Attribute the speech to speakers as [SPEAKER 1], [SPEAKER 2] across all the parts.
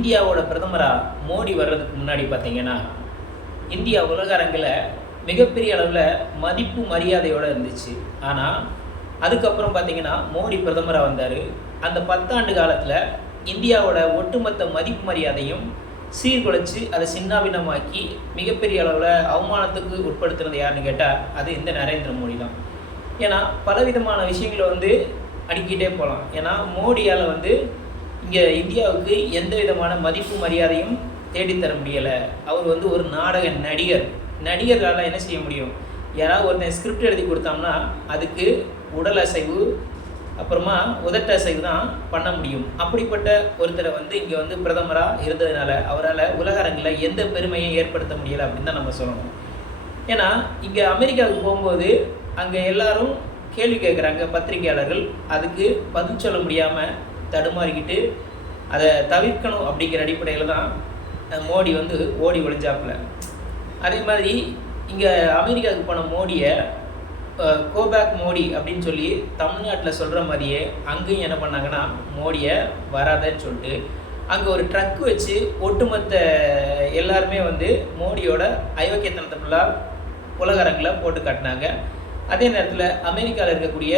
[SPEAKER 1] இந்தியாவோட பிரதமராக மோடி வர்றதுக்கு முன்னாடி பார்த்தீங்கன்னா இந்தியா உலக அரங்கில் மிகப்பெரிய அளவில் மதிப்பு மரியாதையோடு இருந்துச்சு. ஆனால் அதுக்கப்புறம் பார்த்தீங்கன்னா மோடி பிரதமராக வந்தார். அந்த பத்தாண்டு காலத்தில் இந்தியாவோட ஒட்டுமொத்த மதிப்பு மரியாதையும் சீர்குலைச்சு அதை சின்னாபின்னமாக்கி மிகப்பெரிய அளவில் அவமானத்துக்கு உட்படுத்துறது யாருன்னு கேட்டால் அது இந்த நரேந்திர மோடி தான். ஏன்னா பலவிதமான விஷயங்களை வந்து அடுக்கிட்டே போகலாம் ஏன்னா மோடியால் வந்து இங்கே இந்தியாவுக்கு எந்த விதமான மதிப்பு மரியாதையும் தேடித்தர முடியலை. அவர் வந்து ஒரு நாடக நடிகர். நடிகர்களால் என்ன செய்ய முடியும்? யாராவது ஒருத்தன் ஸ்கிரிப்ட் எழுதி கொடுத்தோம்னா அதுக்கு உடல் அசைவு அப்புறமா உதட்ட அசைவு தான் பண்ண முடியும். அப்படிப்பட்ட ஒருத்தரை வந்து இங்கே வந்து பிரதமராக இருந்ததுனால அவரால் உலக அரங்கில் எந்த பெருமையும் ஏற்படுத்த முடியலை அப்படின்னு தான் நம்ம சொல்லணும். ஏன்னா இங்கே அமெரிக்காவுக்கு போகும்போது அங்கே எல்லாரும் கேள்வி கேட்குறாங்க பத்திரிகையாளர்கள். அதுக்கு பதில் சொல்ல முடியாமல் தடுமாறிக்கிட்டு அதை தவிர்க்கணும் அப்படிங்கிற அடிப்படையில் தான் மோடி வந்து ஓடி ஒழிஞ்சாப்புல அதே மாதிரி இங்கே அமெரிக்காவுக்கு போன மோடியை கோபேக் மோடி அப்படின்னு சொல்லி தமிழ்நாட்டில் சொல்கிற மாதிரியே அங்கேயும் என்ன பண்ணாங்கன்னா மோடியை வராதன்னு சொல்லிட்டு அங்கே ஒரு ட்ரக் வச்சு ஒட்டுமொத்த எல்லாருமே வந்து மோடியோட அயோக்கியத்தனத்தை ஃபுல்லாக உலகரங்களை போட்டு காட்டினாங்க. அதே நேரத்தில் அமெரிக்காவில் இருக்கக்கூடிய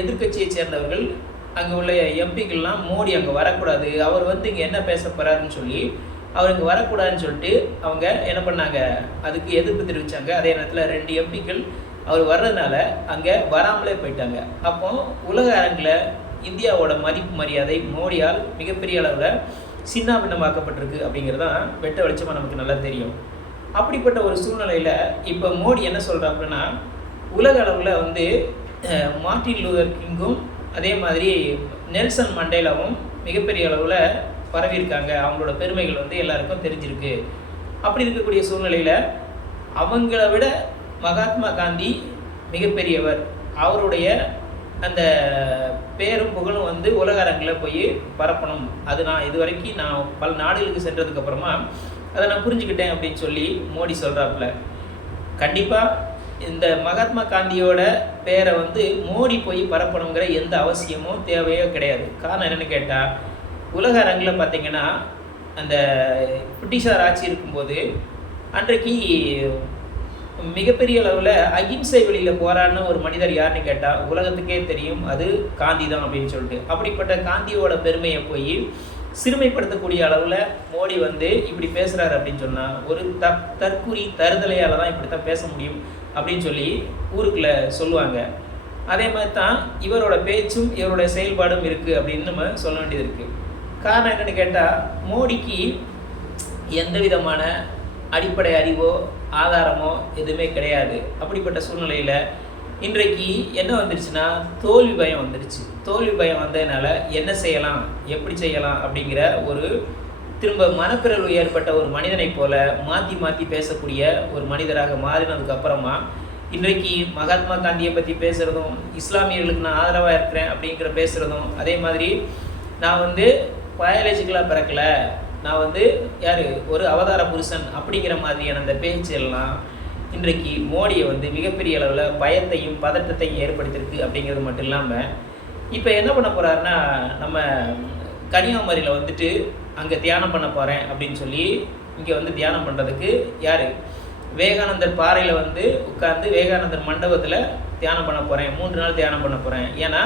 [SPEAKER 1] எதிர்க்கட்சியை சேர்ந்தவர்கள் அங்கே உள்ள எம்பிக்கள்லாம் மோடி அங்கே வரக்கூடாது. அவர் வந்து இங்கே என்ன பேச போகிறாருன்னு சொல்லி அவர் இங்கே வரக்கூடாதுன்னு சொல்லிட்டு அவங்க என்ன பண்ணாங்க? அதுக்கு எதிர்ப்பு தெரிவித்தாங்க அதே நேரத்தில் ரெண்டு எம்பிக்கள் அவர் வர்றதுனால அங்கே வராமலே போயிட்டாங்க. அப்போ உலக அரங்கில் இந்தியாவோட மதிப்பு மரியாதை மோடியால் மிகப்பெரிய அளவில் சின்னாபின்னமாக்கப்பட்டிருக்கு அப்படிங்கிறது தான் வெட்ட வெளிச்சமாக நமக்கு நல்லா தெரியும். அப்படிப்பட்ட ஒரு சூழ்நிலையில் இப்போ மோடி என்ன சொல்கிறாப்புன்னா உலக அளவில் வந்து மார்ட்டின் லூதர் கிங்கும் அதே மாதிரி நெல்சன் மண்டேலாவும் மிகப்பெரிய அளவில் பரவியிருக்காங்க. அவங்களோட பெருமைகள் வந்து எல்லாருக்கும் தெரிஞ்சிருக்கு. அப்படி இருக்கக்கூடிய சூழ்நிலையில் அவங்கள விட மகாத்மா காந்தி மிகப்பெரியவர். அவருடைய அந்த பேரும் புகழும் வந்து உலக அரங்கில் போய் பரப்பணும். அது நான் இது வரைக்கும் நான் பல நாடுகளுக்கு சென்றதுக்கப்புறமா அதை நான் புரிஞ்சுக்கிட்டேன் அப்படின்னு சொல்லி மோடி சொல்கிறாப்புல கண்டிப்பாக இந்த மகாத்மா காந்தியோட பேரை வந்து மோடி போய் பரப்பணுங்கிற எந்த அவசியமோ தேவையோ கிடையாது. காரணம் என்னென்னு கேட்டால் உலக அரங்கில் பார்த்தீங்கன்னா அந்த பிரிட்டிஷார் ஆட்சி இருக்கும்போது அன்றைக்கு மிகப்பெரிய அளவில் அகிம்சை வழியில் போராடின ஒரு மனிதர் யாருன்னு கேட்டால் உலகத்துக்கே தெரியும் அது காந்தி தான் அப்படின்னு சொல்லிட்டு. அப்படிப்பட்ட காந்தியோட பெருமையை போய் சிறுமைப்படுத்தக்கூடிய அளவில் மோடி வந்து இப்படி பேசுகிறாரு அப்படின்னு சொன்னால் ஒரு த தற்குறி தருதலையால் தான் இப்படி தான் பேச முடியும் அப்படின்னு சொல்லி ஊருக்குள்ளே சொல்லுவாங்க. அதே மாதிரி தான் இவரோட பேச்சும் இவரோட செயல்பாடும் இருக்குது அப்படின்னு நம்ம சொல்ல வேண்டியது இருக்குது காரணம் என்னென்னு கேட்டால் மோடிக்கு எந்த விதமான அடிப்படை அறிவோ ஆதாரமோ எதுவுமே கிடையாது. அப்படிப்பட்ட சூழ்நிலையில் இன்றைக்கு என்ன வந்துருச்சுன்னா தோல்வி பயம் வந்துருச்சு. தோல்வி பயம் வந்ததுனால என்ன செய்யலாம் எப்படி செய்யலாம் அப்படிங்கிற ஒரு திரும்ப மனப்பிறழ்வு ஏற்பட்ட ஒரு மனிதனைப் போல மாற்றி மாற்றி பேசக்கூடிய ஒரு மனிதராக மாறினதுக்கு அப்புறமா இன்றைக்கு மகாத்மா காந்தியை பற்றி பேசுகிறதும் இஸ்லாமியர்களுக்கு நான் ஆதரவாக இருக்கிறேன் அப்படிங்கிற பேசுகிறதும் அதே மாதிரி நான் வந்து பயாலஜிக்கலாக பிறக்கல. நான் வந்து யார்? ஒரு அவதார புருஷன் அப்படிங்கிற மாதிரியான அந்த பேச்சு எல்லாம் இன்றைக்கு மோடியை வந்து மிகப்பெரிய அளவில் பயத்தையும் பதட்டத்தையும் ஏற்படுத்தியிருக்கு அப்படிங்கிறது மட்டும் இல்லாமல் இப்போ என்ன பண்ண போகிறாருன்னா நம்ம கன்னியாகுமரியில் வந்துட்டு அங்கே தியானம் பண்ண போகிறேன் அப்படின்னு சொல்லி இங்கே வந்து தியானம் பண்ணுறதுக்கு யார்? விவேகானந்தர் பாறையில் வந்து உட்கார்ந்து விவேகானந்தர் மண்டபத்தில் தியானம் பண்ண போகிறேன் மூன்று நாள் தியானம் பண்ண போகிறேன் ஏன்னா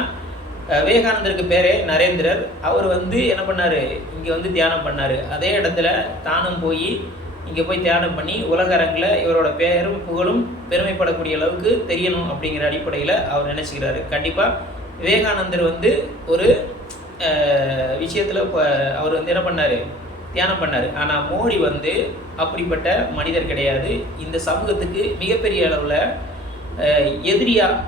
[SPEAKER 1] விவேகானந்தருக்கு பேரே நரேந்திரர். அவர் வந்து என்ன பண்ணார்? இங்கே வந்து தியானம் பண்ணார். அதே இடத்துல தானும் போய் இங்கே போய் தியானம் பண்ணி உலக அரங்கில் இவரோட பேரும் புகழும் பெருமைப்படக்கூடிய அளவுக்கு தெரியணும் அப்படிங்கிற அடிப்படையில் அவர் நினச்சிக்கிறாரு. கண்டிப்பாக விவேகானந்தர் வந்து ஒரு விஷயத்தில் இப்போ அவர் வந்து என்ன பண்ணார்? தியானம் பண்ணார். ஆனால் மோடி வந்து அப்படிப்பட்ட மனிதர் கிடையாது. இந்த சமூகத்துக்கு மிகப்பெரிய அளவில் எதிரியாக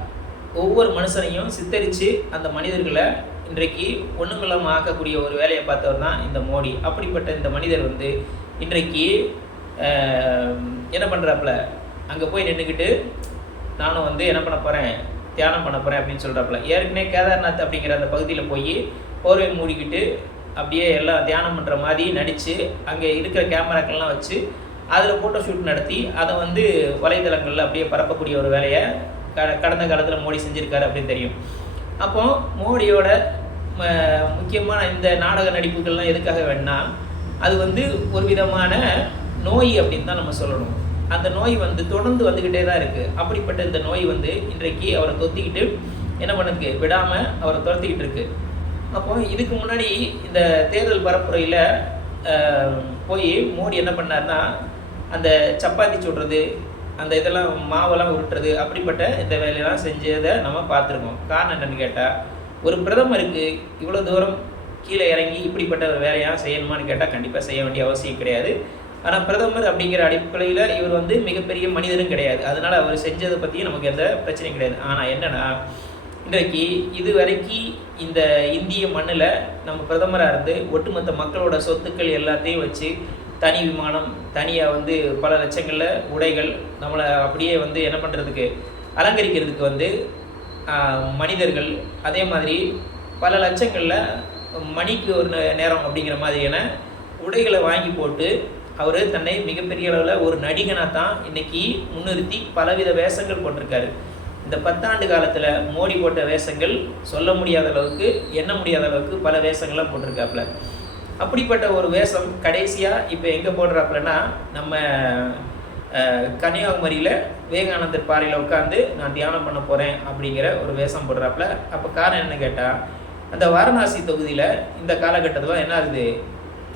[SPEAKER 1] ஒவ்வொரு மனுஷனையும் சித்தரித்து அந்த மனிதர்களை இன்றைக்கு ஒன்றுமில்லாமல் ஆக்கக்கூடிய ஒரு வேலையை பார்த்தவர் தான் இந்த மோடி. அப்படிப்பட்ட இந்த மனிதர் வந்து இன்றைக்கு என்ன பண்ணுறாப்புல அங்கே போய் நின்றுக்கிட்டு நானும் வந்து என்ன பண்ண போகிறேன் தியானம் பண்ண போகிறேன் அப்படின்னு சொல்கிறாப்புல ஏற்கனவே கேதார்நாத் அப்படிங்கிற அந்த பகுதியில் போய் போர்வை மூடிக்கிட்டு அப்படியே எல்லாம் தியானம் பண்ணுற மாதிரி நடித்து அங்கே இருக்கிற கேமராக்கள்லாம் வச்சு அதில் ஃபோட்டோ ஷூட் நடத்தி அதை வந்து வலைதளங்களில் அப்படியே பரப்பக்கூடிய ஒரு வேலையை க கடந்த காலத்தில் மோடி செஞ்சுருக்காரு அப்படின்னு தெரியும். அப்போது மோடியோட ம- முக்கியமான இந்த நாடக நடிப்புகள்லாம் எதுக்காக வேணால் அது வந்து ஒரு விதமான நோய் அப்படின்னு தான் நம்ம சொல்லணும். அந்த நோய் வந்து தொடர்ந்து வந்துக்கிட்டே தான் இருக்குது அப்படிப்பட்ட இந்த நோய் வந்து இன்றைக்கு அவரை தொத்திக்கிட்டு என்ன பண்ணுது? விடாமல் அவரை துரத்திக்கிட்டு இருக்கு. அப்போ இதுக்கு முன்னாடி இந்த தேர்தல் பரப்புரையில் போய் மோடி என்ன பண்ணார்னா அந்த சப்பாத்தி சுடுறது அந்த இதெல்லாம் மாவெல்லாம் உருட்டுறது அப்படிப்பட்ட இந்த வேலையெல்லாம் செஞ்சதை நம்ம பார்த்துருக்கோம். காரணம் என்னென்னு கேட்டால் ஒரு பிரதமருக்கு இவ்வளோ தூரம் கீழே இறங்கி இப்படிப்பட்ட ஒரு வேலையாக செய்யணுமான்னு கேட்டால் கண்டிப்பாக செய்ய வேண்டிய அவசியம் கிடையாது. ஆனால் பிரதமர் அப்படிங்கிற அடிப்படையில் இவர் வந்து மிகப்பெரிய மனிதரும் கிடையாது. அதனால் அவர் செஞ்சதை பற்றியும் நமக்கு எந்த பிரச்சனையும் கிடையாது. ஆனால் என்னென்னா இன்றைக்கு இது வரைக்கும் இந்த இந்திய மண்ணில் நம்ம பிரதமராக இருந்து ஒட்டுமொத்த மக்களோட சொத்துக்கள் எல்லாத்தையும் வச்சு தனி விமானம் தனியாக வந்து பல லட்சங்களில் உடைகள் நம்மளை அப்படியே வந்து என்ன பண்ணுறதுக்கு அலங்கரிக்கிறதுக்கு வந்து மனிதர்கள் அதே மாதிரி பல லட்சங்களில் மணிக்கு ஒரு நேரம் அப்படிங்கிற மாதிரியான உடைகளை வாங்கி போட்டு அவர் தன்னை மிகப்பெரிய அளவில் ஒரு நடிகனாக தான் இன்றைக்கி முன்னிறுத்தி பலவித வேஷங்கள் போட்டிருக்காரு. இந்த பத்தாண்டு காலத்தில் மோடி போட்ட வேஷங்கள் சொல்ல முடியாத அளவுக்கு எண்ண முடியாத அளவுக்கு பல வேஷங்கள்லாம் போட்டிருக்காப்புல. அப்படிப்பட்ட ஒரு வேஷம் கடைசியாக இப்போ எங்கே போடுறாப்புலன்னா நம்ம கன்னியாகுமரியில் விவேகானந்தர் பாறையில் உட்காந்து நான் தியானம் பண்ண போகிறேன் அப்படிங்கிற ஒரு வேஷம் போடுறாப்புல. அப்போ காரணம் என்ன கேட்டால் அந்த வாரணாசி தொகுதியில் இந்த காலகட்டத்தில் என்ன ஆகுது?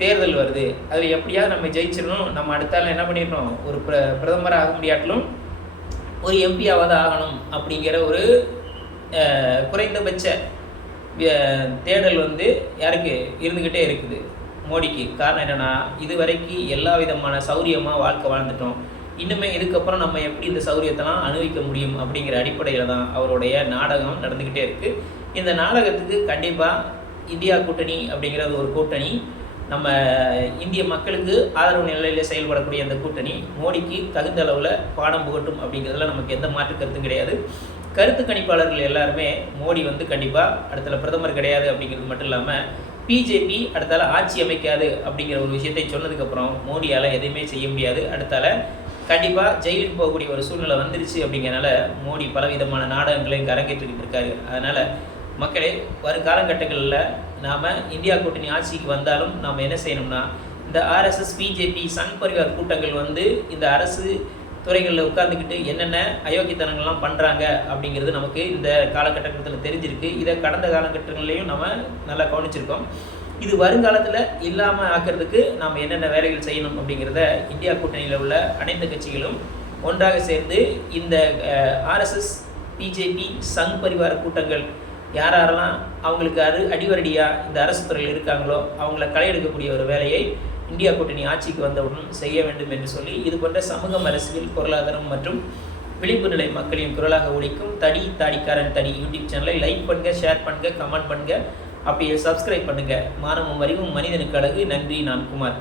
[SPEAKER 1] தேர்தல் வருது. அதில் எப்படியாவது நம்ம ஜெயிச்சிடணும். நம்ம அடுத்தால என்ன பண்ணிடணும்? ஒரு பிர பிரதமராக ஆக முடியாட்டிலும் ஒரு எம்பியாவது ஆகணும் அப்படிங்கிற ஒரு குறைந்தபட்ச தேடல் வந்து யாருக்கு இருந்துக்கிட்டே இருக்குது. மோடிக்கு. காரணம் என்னென்னா இது வரைக்கும் எல்லா விதமான சௌரியமாக வாழ்க்கை வாழ்ந்துட்டோம். இன்னுமே இதுக்கப்புறம் நம்ம எப்படி இந்த சௌரியத்தெல்லாம் அனுபவிக்க முடியும் அப்படிங்கிற அடிப்படையில் தான் அவருடைய நாடகம் நடந்துக்கிட்டே இருக்குது இந்த நாடகத்துக்கு கண்டிப்பாக இந்தியா கூட்டணி அப்படிங்கிறது ஒரு கூட்டணி. நம்ம இந்திய மக்களுக்கு ஆதரவு நிலையில் செயல்படக்கூடிய அந்த கூட்டணி. மோடிக்கு தகுந்த அளவில் பாடம் புகட்டும் அப்படிங்கிறதுல நமக்கு எந்த மாற்று கருத்தும் கிடையாது. கருத்து கணிப்பாளர்கள் எல்லாருமே மோடி வந்து கண்டிப்பாக அடுத்தல பிரதமர் கிடையாது அப்படிங்கிறது மட்டும் இல்லாமல் பிஜேபி அடுத்தால ஆட்சி அமைக்காது அப்படிங்கிற ஒரு விஷயத்தை சொன்னதுக்கப்புறம் மோடியால் எதையுமே செய்ய முடியாது. அடுத்தால கண்டிப்பாக ஜெயிலுக்கு போகக்கூடிய ஒரு சூழ்நிலை வந்துருச்சு அப்படிங்கிறனால மோடி பலவிதமான நாடகங்களையும் கரங்கேற்றுக்கிட்டு இருக்காரு அதனால் மக்களே வரும் காலகட்டங்களில் நாம் இந்தியா கூட்டணி ஆட்சிக்கு வந்தாலும் நாம் என்ன செய்யணும்னா இந்த ஆர்எஸ்எஸ் பிஜேபி சங் பரிவார் கூட்டங்கள் வந்து இந்த அரசு துறைகளில் உட்காந்துக்கிட்டு என்னென்ன அயோக்கியத்தனங்கள்லாம் பண்ணுறாங்க அப்படிங்கிறது நமக்கு இந்த காலகட்டத்தில் தெரிஞ்சிருக்கு. இதை கடந்த காலகட்டங்கள்லையும் நம்ம நல்லா கவனிச்சிருக்கோம். இது வருங்காலத்தில் இல்லாமல் ஆக்கிறதுக்கு நாம் என்னென்ன வேலைகள் செய்யணும் அப்படிங்கிறத இந்தியா கூட்டணியில் உள்ள அனைத்து கட்சிகளும் ஒன்றாக சேர்ந்து இந்த ஆர்எஸ்எஸ் பிஜேபி சங் பரிவார கூட்டங்கள் யார் யாரெல்லாம் அவங்களுக்கு அது அடிவரடியாக இந்த அரசு துறையில் இருக்காங்களோ அவங்கள களையெடுக்கக்கூடிய ஒரு வேலையை இந்தியா கூட்டணி ஆட்சிக்கு வந்தவுடன் செய்ய வேண்டும் என்று சொல்லி இது போன்ற சமூகம் அரசியல் பொருளாதாரம் மற்றும் விழிப்பு நிலை மக்களின் குரலாக ஒழிக்கும் தடி தாடிக்காரன் தடி யூடியூப் சேனலை லைக் பண்ணுங்கள் ஷேர் பண்ணுங்கள் கமெண்ட் பண்ணுங்கள் அப்படியே சப்ஸ்கிரைப் பண்ணுங்கள் மானமும் அறிவும் மனிதனுக்கு அழகு. நன்றி நான் குமார்.